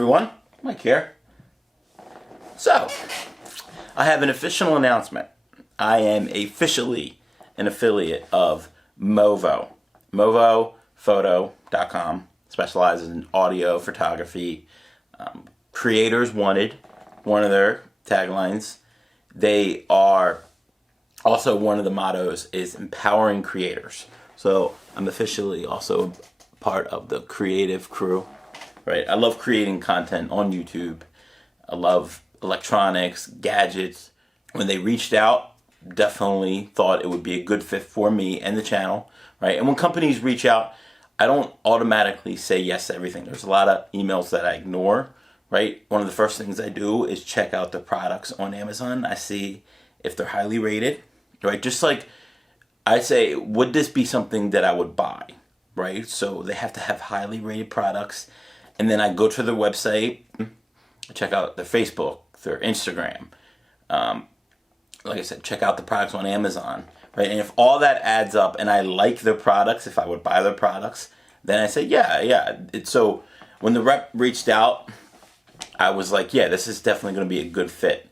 everyone, Mike here. So, I have an official announcement. I am officially an affiliate of Movo. MovoPhoto.com specializes in audio photography. Creators wanted one of their taglines. They are also, one of the mottos is empowering creators. So I'm officially also part of the creative crew. Right, I love creating content on YouTube. I love electronics, gadgets. When they reached out, definitely thought it would be a good fit for me and the channel. Right, and when companies reach out, I don't automatically say yes to everything. There's a lot of emails that I ignore. Right, one of the first things I do is check out the products on Amazon. I see if they're highly rated. Right, just like I say, would this be something that I would buy? Right, so they have to have highly rated products. And then I go to their website, check out their Facebook, their Instagram. Like I said, check out the products on Amazon, right? And if all that adds up and I like their products, if I would buy their products, then I say, yeah. So when the rep reached out, I was like, yeah, this is definitely going to be a good fit,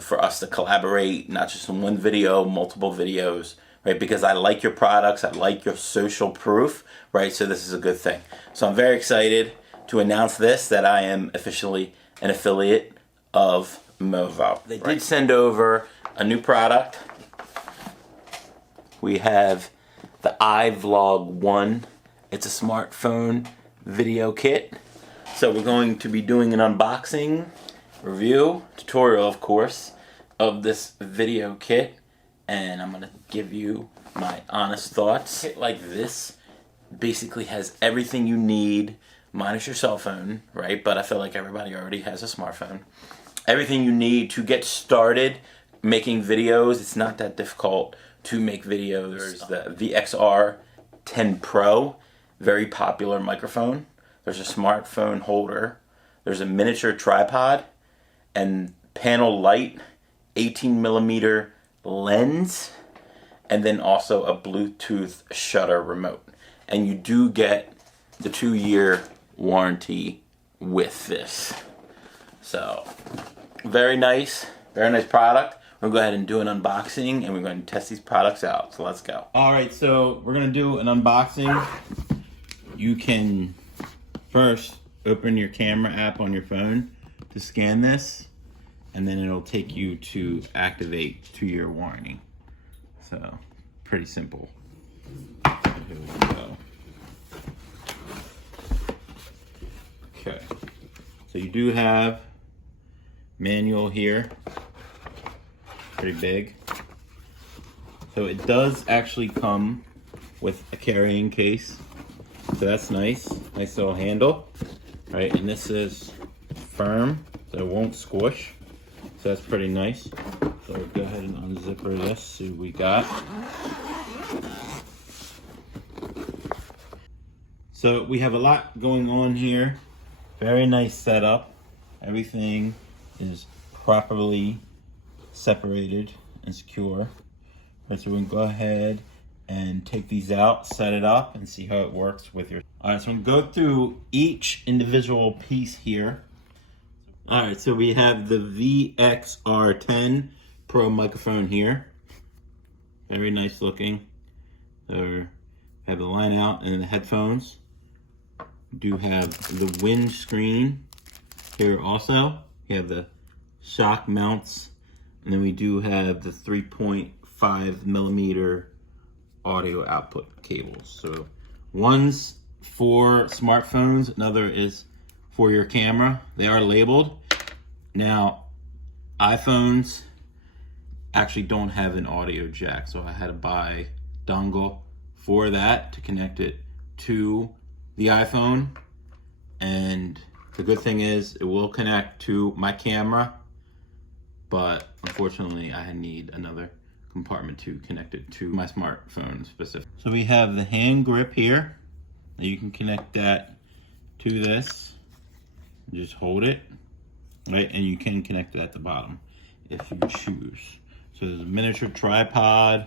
for us to collaborate, not just in one video, multiple videos, right? Because I like your products, I like your social proof, right? So this is a good thing. So I'm very excited to announce this, that I am officially an affiliate of Movo. They did send over a new product. We have the iVlog 1. It's a smartphone video kit. So we're going to be doing an unboxing, review, tutorial of course, of this video kit. And I'm going to give you my honest thoughts. A kit like this basically has everything you need, minus your cell phone, right? But I feel like everybody already has a smartphone. Everything you need to get started making videos. It's not that difficult to make videos. There's the VXR 10 Pro, very popular microphone. There's a smartphone holder. There's a miniature tripod and panel light, 18mm lens, and then also a Bluetooth shutter remote. And you do get the 2-year warranty with this. So very nice product. We're gonna go ahead and do an unboxing and we're going to test these products out. So let's go. All right, so we're gonna do an unboxing. You can first open your camera app on your phone to scan this, and then it'll take you to activate 2-year warranty. So pretty simple. So here we go. Okay, so you do have manual here, pretty big. So it does actually come with a carrying case, so that's nice little handle, right? And this is firm, so it won't squish, so that's pretty nice. So we'll go ahead and unzipper this, see what we got. So we have a lot going on here. Very nice setup. Everything is properly separated and secure. Right, so we can go ahead and take these out, set it up, and see how it works with your... All right, so I'm gonna go through each individual piece here. All right, so we have the VXR 10 Pro microphone here. Very nice looking. So we have the line out and the headphones. Do have the windscreen here also. We have the shock mounts, and then we do have the 3.5mm audio output cables. So one's for smartphones, another is for your camera. They are labeled. Now, iPhones actually don't have an audio jack, so I had to buy dongle for that to connect it to the iPhone. And the good thing is it will connect to my camera, but unfortunately I need another compartment to connect it to my smartphone specific. So we have the hand grip here. You can connect that to this. Just hold it, right? And you can connect it at the bottom if you choose. So there's a miniature tripod,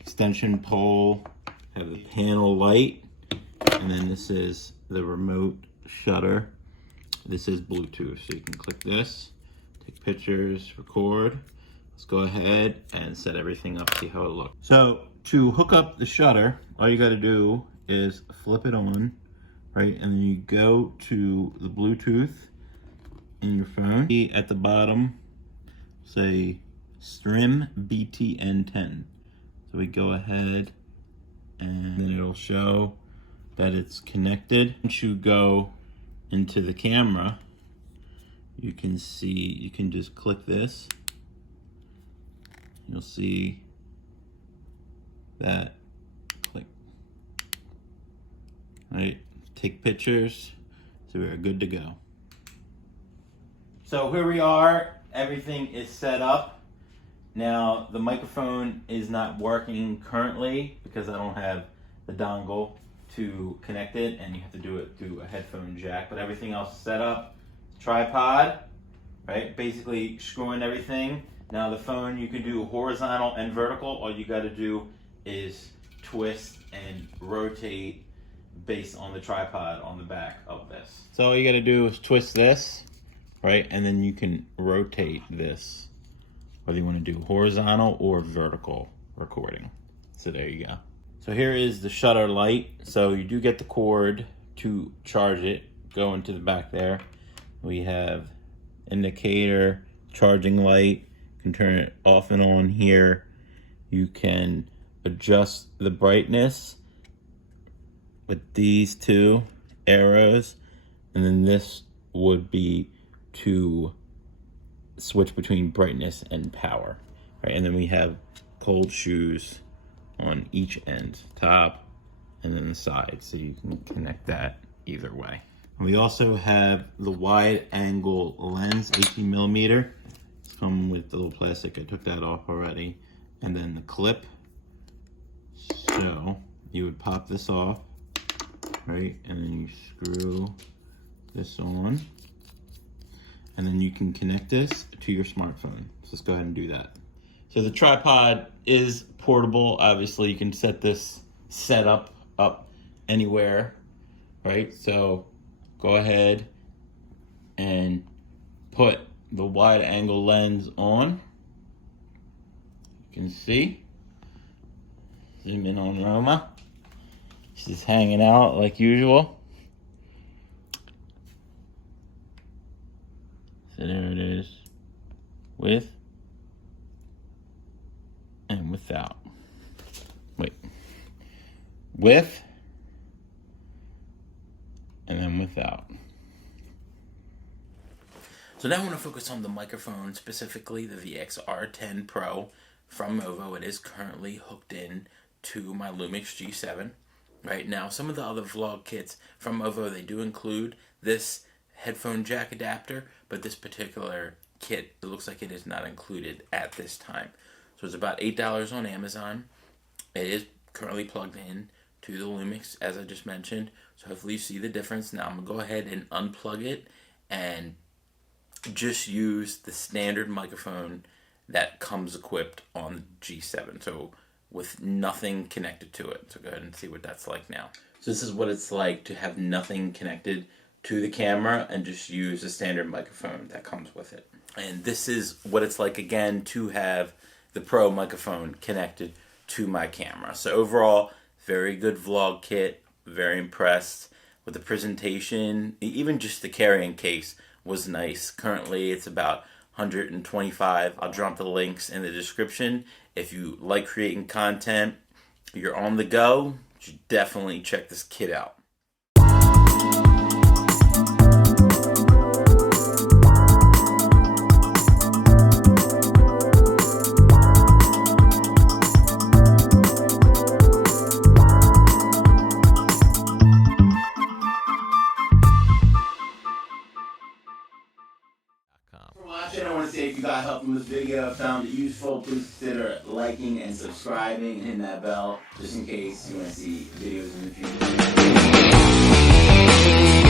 extension pole, have the panel light, and then this is the remote shutter. This is Bluetooth, so you can click this, take pictures, record. Let's go ahead and set everything up, see how it looks. So to hook up the shutter, all you got to do is flip it on, right? And then you go to the Bluetooth in your phone. At the bottom, say Strim BTN10. So we go ahead and then it'll show that it's connected. Once you go into the camera, you can see, you can just click this. You'll see that, click, right? Take pictures, so we're good to go. So here we are, everything is set up. Now the microphone is not working currently because I don't have the dongle to connect it, and you have to do it through a headphone jack, but everything else is set up. Tripod, right? Basically screwing everything. Now the phone, you can do horizontal and vertical. All you got to do is twist and rotate based on the tripod on the back of this. So all you got to do is twist this, right? And then you can rotate this, whether you want to do horizontal or vertical recording. So there you go. So here is the shutter light. So you do get the cord to charge it. Go into the back there. We have indicator, charging light. You can turn it off and on here. You can adjust the brightness with these two arrows, and then this would be to switch between brightness and power, right? And then we have cold shoes on each end, top and then the side, so you can connect that either way. And we also have the wide angle lens, 18 millimeter. It's come with the little plastic, I took that off already. And then the clip. So you would pop this off, right? And then you screw this on. And then you can connect this to your smartphone. So let's go ahead and do that. So the tripod is portable. Obviously you can set this setup up anywhere, right? So go ahead and put the wide angle lens on. You can see. Zoom in on Roma. She's hanging out like usual. So there it is, with and without. Wait, with and then without. So now I want to focus on the microphone, specifically the VXR10 Pro from Movo. It is currently hooked in to my Lumix G7. Right now, some of the other vlog kits from Movo, they do include this headphone jack adapter, but this particular kit, it looks like it is not included at this time. So it's about $8 on Amazon. It is currently plugged in to the Lumix, as I just mentioned. So hopefully you see the difference. Now I'm going to go ahead and unplug it and just use the standard microphone that comes equipped on the G7. So with nothing connected to it. So go ahead and see what that's like now. So this is what it's like to have nothing connected to the camera and just use a standard microphone that comes with it. And this is what it's like again to have the Pro microphone connected to my camera. So overall, very good vlog kit. Very impressed with the presentation. Even just the carrying case was nice. Currently it's about $125. I'll drop the links in the description. If you like creating content, you're on the go, you should definitely check this kit out. I want to say if you got help from this video, found it useful, please consider liking and subscribing and hitting that bell just in case you want to see videos in the future.